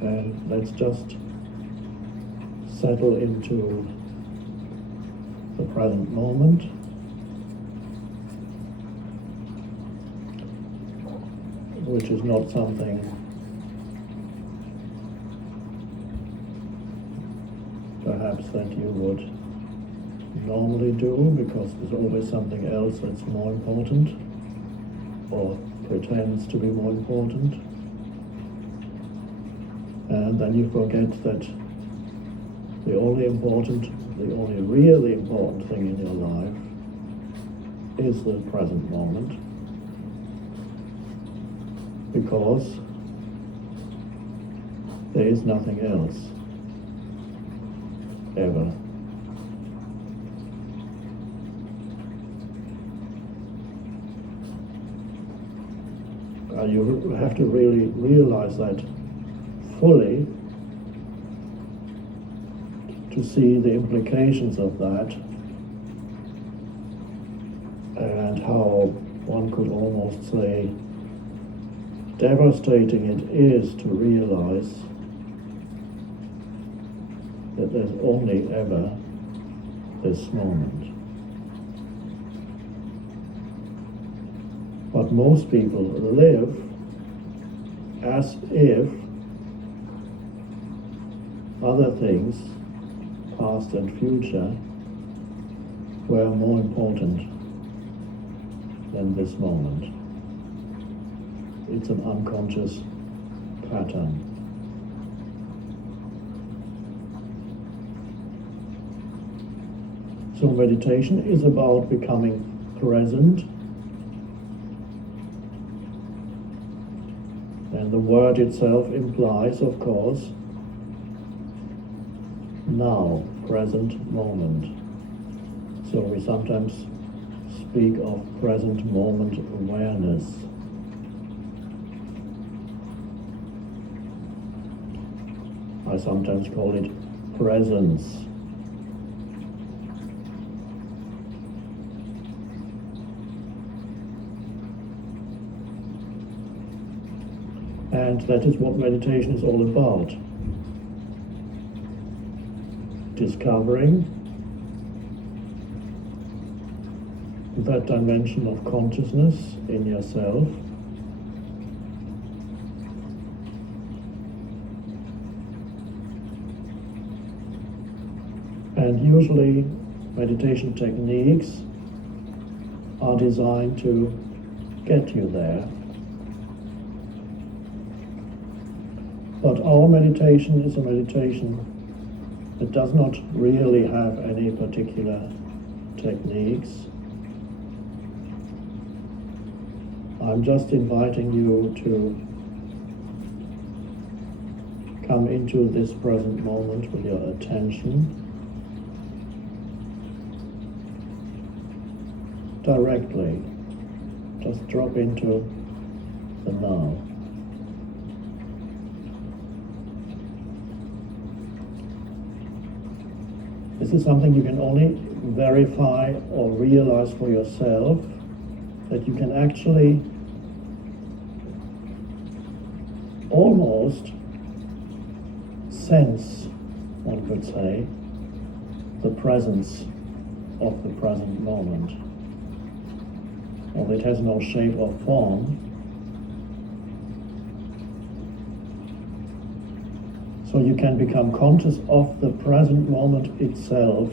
And let's just settle into the present moment. Which is not something perhaps that you would normally do, because there's always something else that's more important or pretends to be more important. And then you forget that the only really important thing in your life is the present moment, because there is nothing else ever. You have to really realize that fully to see the implications of that, and how one could almost say devastating it is to realize that there's only ever this moment. But most people live as if other things, past and future, were more important than this moment. It's an unconscious pattern. So meditation is about becoming present. And the word itself implies, of course, now, present moment. So we sometimes speak of present moment awareness. I sometimes call it presence. And that is what meditation is all about. Discovering that dimension of consciousness in yourself, and usually meditation techniques are designed to get you there. But our meditation is a meditation that does not really have any particular techniques. I'm just inviting you to come into this present moment with your attention directly. Just drop into the now. This is something you can only verify or realize for yourself, that you can actually almost sense, one could say, the presence of the present moment. Well, it has no shape or form. So you can become conscious of the present moment itself.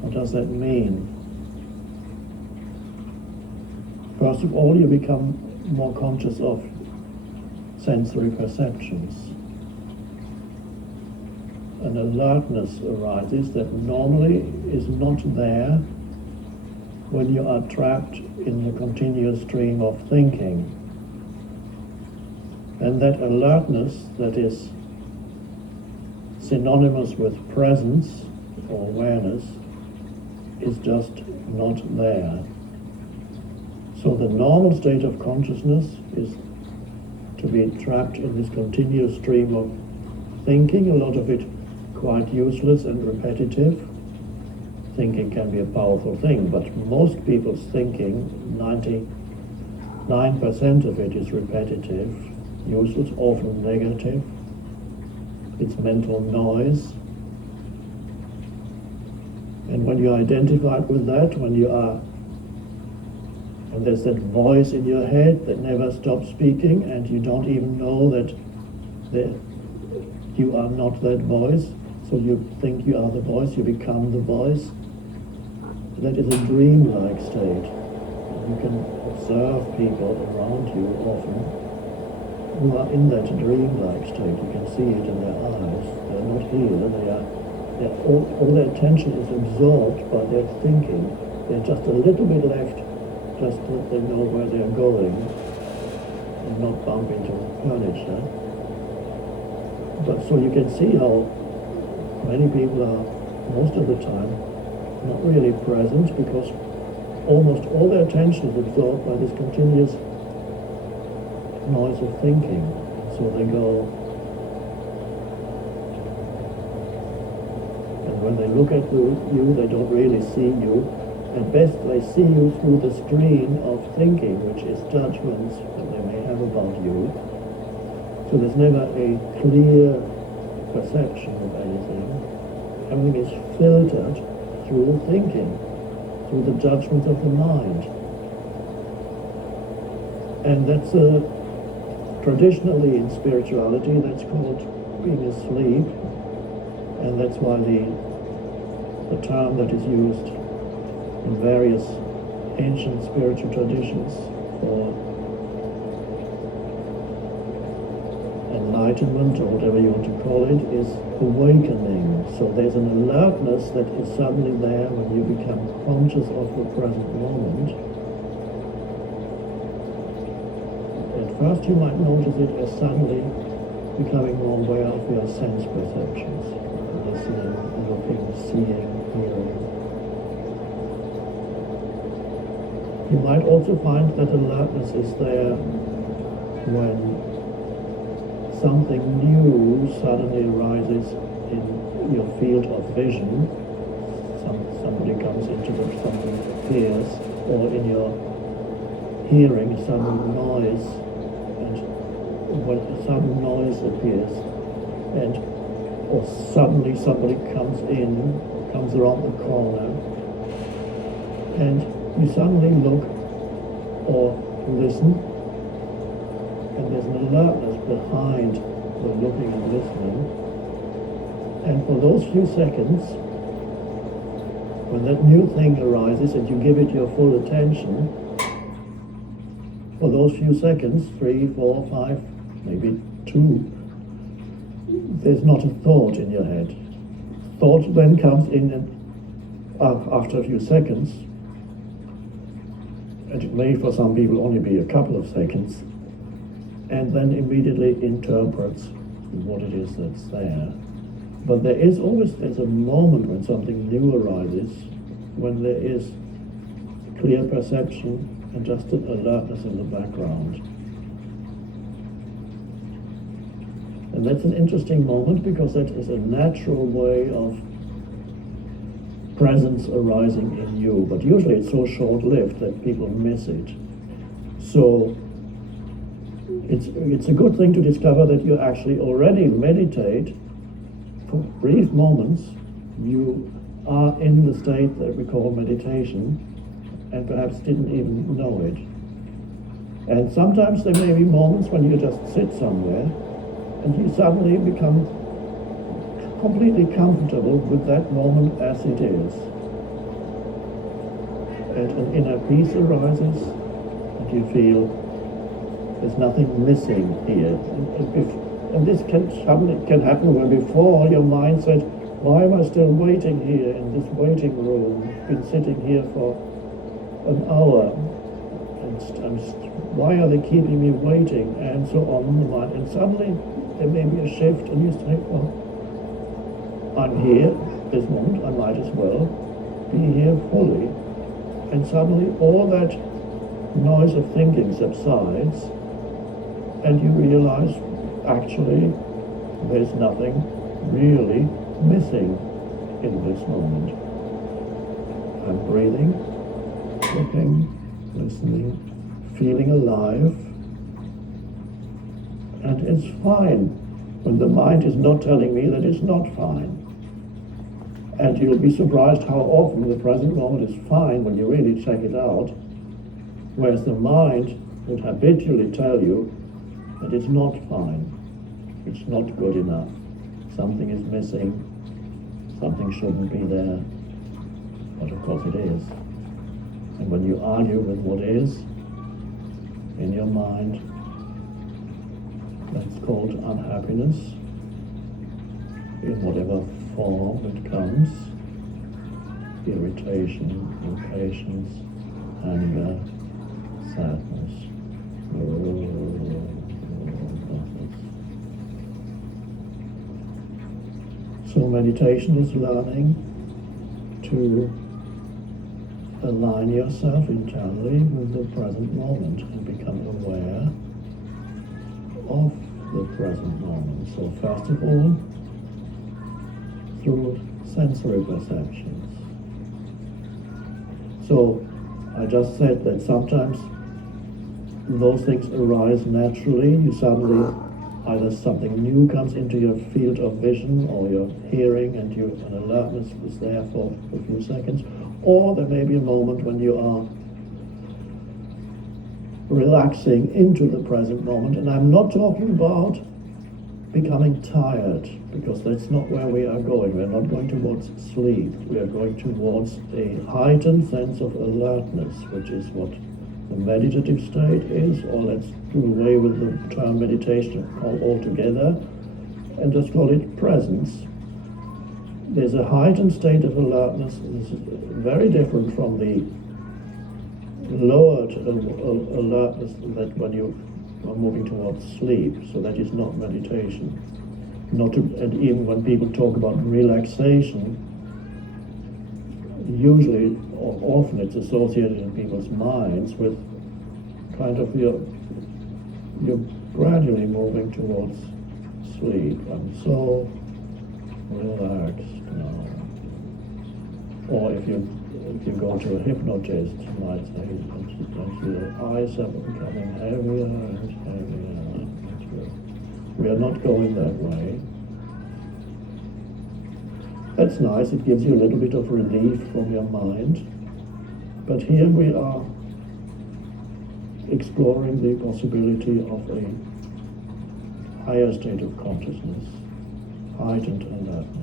What does that mean? First of all, you become more conscious of sensory perceptions. An alertness arises that normally is not there when you are trapped in the continuous stream of thinking. And that alertness that is synonymous with presence or awareness is just not there. So the normal state of consciousness is to be trapped in this continuous stream of thinking, a lot of it quite useless and repetitive. Thinking can be a powerful thing, but most people's thinking, 99% 9% of it is repetitive, useless, often negative. It's mental noise. And when you identify with that, and there's that voice in your head that never stops speaking, and you don't even know that you are not that voice, so you think you are the voice, you become the voice. That is a dreamlike state. You can observe people around you often who are in that dreamlike state. You can see it in their eyes. They're not here. All their attention is absorbed by their thinking. They're just a little bit left, just that they know where they're going and not bump into furniture. But so you can see how many people are, most of the time, not really present, because almost all their attention is absorbed by this continuous noise of thinking. So they go, and when they look at you, they don't really see you. At best, they see you through the screen of thinking, which is judgments that they may have about you. So there's never a clear perception of anything. Everything is filtered through thinking, through the judgments of the mind. And that's traditionally in spirituality, that's called being asleep. And that's why the term that is used in various ancient spiritual traditions for enlightenment, or whatever you want to call it, is awakening. So there's an alertness that is suddenly there when you become conscious of the present moment. At first you might notice it as suddenly becoming more aware of your sense perceptions, listening, looking, seeing, hearing. You might also find that alertness is there when something new suddenly arises in your field of vision. Somebody comes into something appears, or in your hearing, a sudden noise, and when a sudden noise appears, or suddenly somebody comes around the corner, and you suddenly look or listen, and there's an alertness behind the looking and listening. And for those few seconds, when that new thing arises and you give it your full attention, for those few seconds, 3, 4, 5, maybe 2, there's not a thought in your head. Thought then comes in after a few seconds, and it may for some people only be a couple of seconds, and then immediately interprets what it is that's there. But there's a moment when something new arises, when there is clear perception and just an alertness in the background. And that's an interesting moment, because that is a natural way of presence arising in you. But usually it's so short-lived that people miss it. So it's a good thing to discover that you actually already meditate. For brief moments, you are in the state that we call meditation, and perhaps didn't even know it. And sometimes there may be moments when you just sit somewhere, and you suddenly become completely comfortable with that moment as it is. And an inner peace arises, and you feel there's nothing missing here. And this can happen where before your mind said, why am I still waiting here in this waiting room? I've been sitting here for an hour, and why are they keeping me waiting? And so on in the mind. And suddenly there may be a shift, and you say, well, I'm here this moment, I might as well be here fully. And suddenly all that noise of thinking subsides, and you realize, actually, there's nothing really missing in this moment. I'm breathing, looking, listening, feeling alive, and it's fine when the mind is not telling me that it's not fine. And you'll be surprised how often the present moment is fine when you really check it out, whereas the mind would habitually tell you that it's not fine, it's not good enough, something is missing, something shouldn't be there, but of course it is. And when you argue with what is in your mind, that's called unhappiness, in whatever form it comes: irritation, impatience, anger, sadness. So meditation is learning to align yourself internally with the present moment and become aware of the present moment. So first of all, through sensory perceptions. So I just said that sometimes those things arise naturally. You suddenly, either something new comes into your field of vision, or your hearing, and an alertness is there for a few seconds, or there may be a moment when you are relaxing into the present moment. And I'm not talking about becoming tired, because that's not where we are going. We're not going towards sleep. We are going towards a heightened sense of alertness, which is what the meditative state is, or let's do away with the term meditation altogether and just call it presence. There's a heightened state of alertness. This is very different from the lowered alertness that when you are moving towards sleep. So that is not meditation. And even when people talk about relaxation, usually or often it's associated in people's minds with kind of you're gradually moving towards sleep. I'm so relaxed now. Or if you go to a hypnotist, you might say, and your eyes are becoming heavier and heavier. We are not going that way. That's nice, it gives you a little bit of relief from your mind. But here we are exploring the possibility of a higher state of consciousness, heightened alertness.